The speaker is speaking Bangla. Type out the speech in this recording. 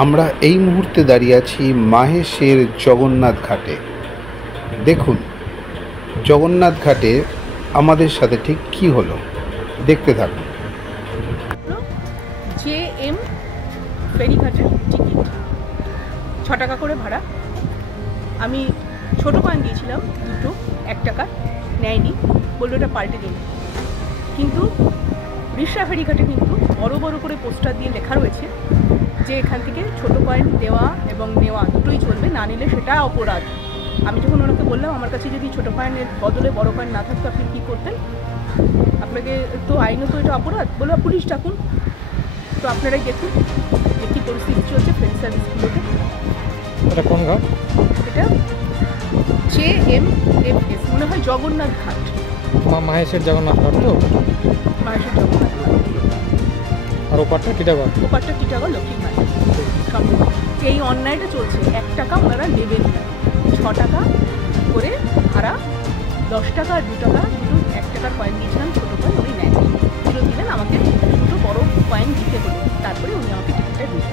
আমরা এই মুহূর্তে দাঁড়িয়ে আছি মাহেশের জগন্নাথ ঘাটে। দেখুন জগন্নাথ ঘাটে আমাদের সাথে ঠিক কী হলো, দেখতে থাকুন। JM ফেরিঘাটের টিকিট 6 টাকা করে ভাড়া। আমি ছোটো কয়েন দিয়েছিলাম দুটো, 1 টাকা নেয়নি, বললো এটা পাল্টে দিন। কিন্তু রিষড়া ফেরিঘাটে কিন্তু বড় বড় করে পোস্টার দিয়ে লেখা রয়েছে যে এখান থেকে ছোটো কয়েন দেওয়া এবং নেওয়া দুটোই চলবে, না নিলে সেটা অপরাধ। আমি যখন ওনাকে বললাম আমার কাছে যদি ছোটো কয়েনের বদলে বড় কয়েন না থাকতো আপনি কী করতেন, আপনাকে তো আইনত এটা অপরাধ, বললো পুলিশ ডাকুন। তো আপনারাই দেখুন যে কী পরিস্থিতি চলছে ফেরি সার্ভিসগুলোতে। এটা কোন ঘাট? এটা JMFS, মনে হয় জগন্নাথ ঘাট, মাহেশের জগন্নাথ ঘাট। তো মাহেশের জগন্নাথ ঘাট। আর ওপারটা টিটাগড়? ওপারটা টিটাগড় লক্ষ্মী ঘাট। এই অন্যায়টা চলছে, 1 টাকা ওনারা নেবেন না, 6 টাকা করে ভাড়া, 10 টাকা আর 2 টাকা দুটো 1 টাকার কয়েন দিয়েছিলাম ছোটো কয়েন, উনি নেন দুটো দিলেন, আমাকে দুটো বড় কয়েন দিতে হলো, তারপরে উনি আমাকে টিকিটটা দিলেন।